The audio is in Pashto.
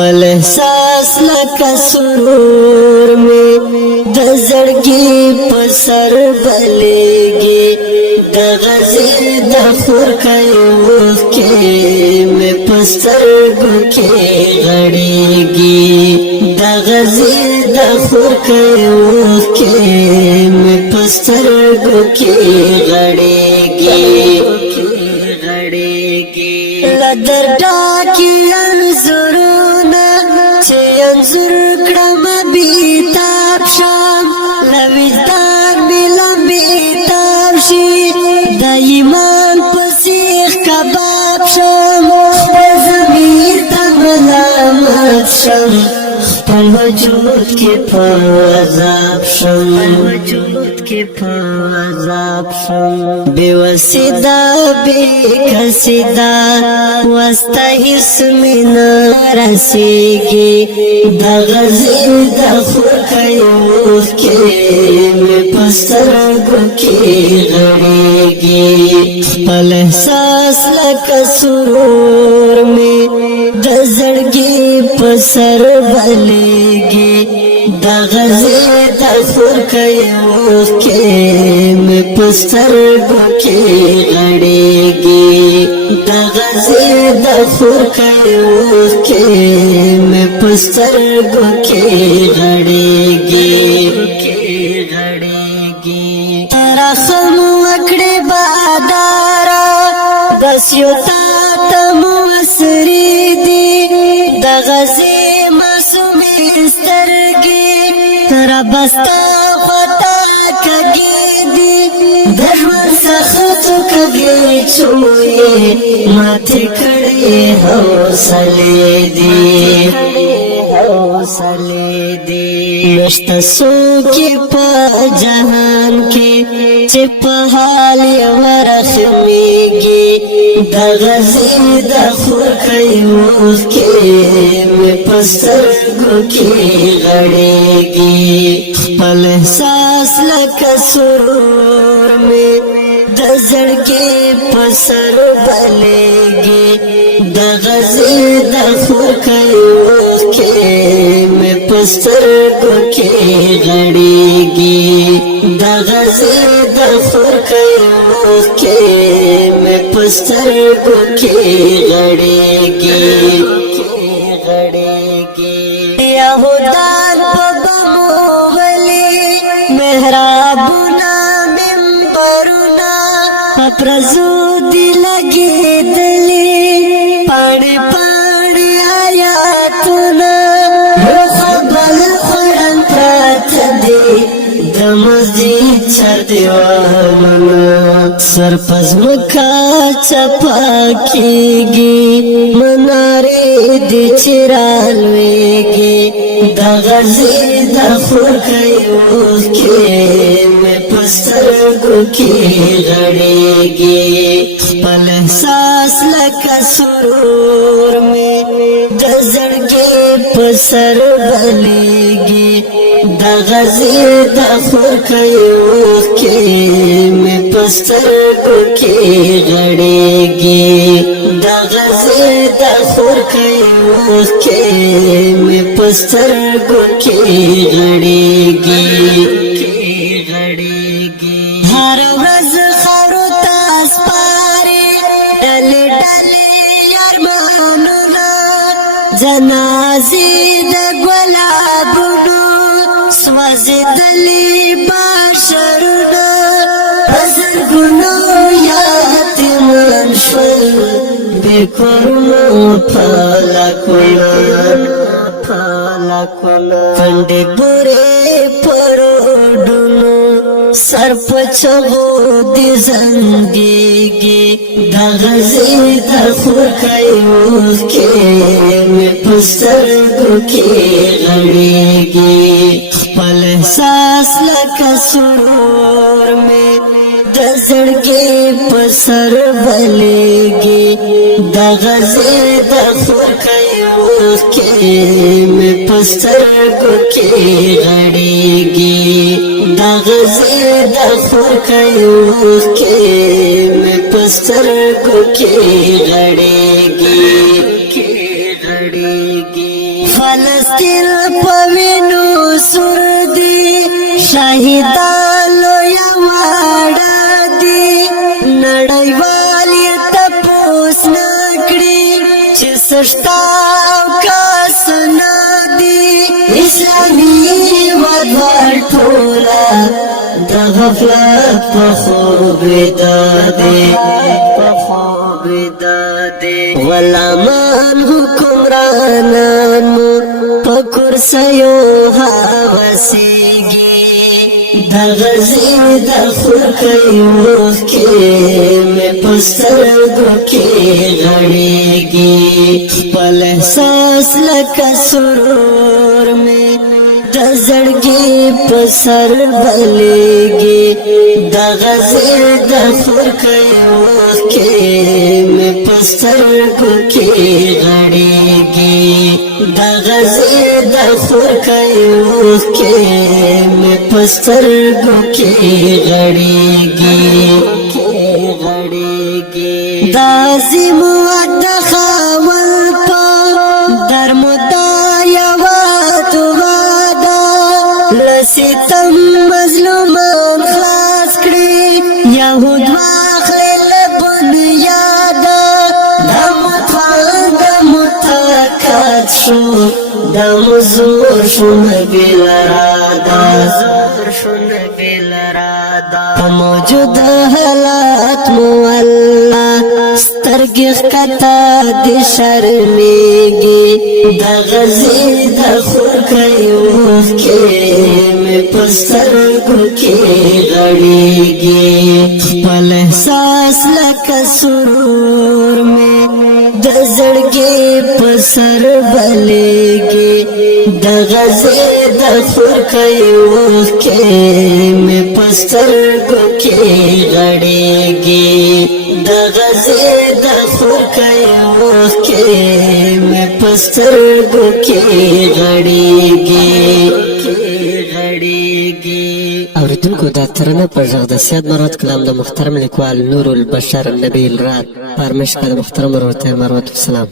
خپل احساس لکه سرور می د زړګي په سر بلېږي د غزې د خورکیو کې مې په سترګو کې غړېږي د غزې د خورکیو کې مې په سترګو کې غړېږي لدر ډاکي انځورونه چې انځور کړم بیتاب شم لوجدان مې لمبېتاب شي د ایمان په سیخ کباب شم خپل ضمیر ته ملامت شم خپل وجود کې په عذاب شم بے وسیدہ بے کسیدہ وستا حسمی نرسیگی دا غزی دا خورکیو کے میں پسترگو کی غریگی خپل احساس لکا سرور میں دا زڑگی پسر بلیگی دا غزی دا خورکیو کے میں پسترگو کی غړېږي دا غزې د خورکیو کې میں پسترگو کی غړېږي ترخم وکړې بادارا بس یو تا ته موسري دي د غزې معصومې سترګې تر بستا خطا کږې دي د ژوند سختو کږې چوې ماتې کړې حوصلې دي نشته څوک په جهان کې چې په حال یې ورحمېږي د غزې د خورکیو کې مې په سترګو کې غړېږي خپل احساس لکه سرور مې د زړګي په سر بلېږي د غزې د خورکیو کې مې په سترګو کې غړېږي د غزې د خورکیو کې مې په سترګو کې غړېږي یهودان په بمو غلي محرابونه منبرونه پرزو دی لګېدلي پاڼې پاڼې آیاتونه یو خبر خوړن پراته دي د مسجد چاردیوالونه سر په ځمکه چپا کېږي منارې دي چې رالوېږي د غزې د خورکیو کې مې په سترګو کې غړېږي خپل احساس لکه سرور مې د زړګي په سر بلېږي د غزې د خورکیو کې مې په سترګو کې غړېږي د غزې د خورکیو کې مې په سترګو کې غړېږي هر ورځ خاورو ته سپارې ډلې ډلې ارمانونه جنازې د ګلابونو سوځېدلي بشرونه په زرګونو یتیمان شول بې کورونو په لاکونه پنډې بورې په روډونو سر په چغو دي زنګېږي د غزې د خورکیو کې مې په سترګو کې غړېږي خپل احساس لکه سرور مې د زړګي په سر بلېږي د غزې د خورکیو کې مې په سترګو کې غړېږي د غزې د خورکیو کې مې په سترګو کې غړېږي فلسطین په وینو سور دی شهیدان لویه واړه دي نړیوال یې تپوس نه کړي چې څه شته او که څه نه دي اسلامي وطن ټوله د غفلت په خوب ویده دي غلامان حکمرانان مو په کرسیو هوسیږي د غزې د خورکۍ اوښکې مې په سترګو کې غړېږي خپل احساس لکه سرور مې د زړګي په سر بلېږي د غزې د خورکۍ اوښکې مې په سترګو کې غړېږي د غزې د خورکۍ اوښکې مې په سترګو کې غړېږي د عظیم وعد خاوند په درمو دا یوه توبه ده له ستم مظلومان خلاص کړي یهود واخلي له بنیاده د مطفن د متکد شو د مزور شو نبي لراده په موجود حالات مو الله سترګې ښکته دي شرمېږي د غزې د خورکۍ اوښکې مې په سترګو کې غړېږي خپل احساس لکه سرور مې د زړګي په سر بلېږي د غزې د خورکۍ اوښکې مې په سترګو کې غړېږي د غزې د خورکۍ اوښکې مې په سترګو کې غړېږي اوریدونکو دا ترانه په غږ د سیاد مراد کلام د محترم لیکوال نور البشر نبیل رات پرمشق د محترم ورته مراد السلام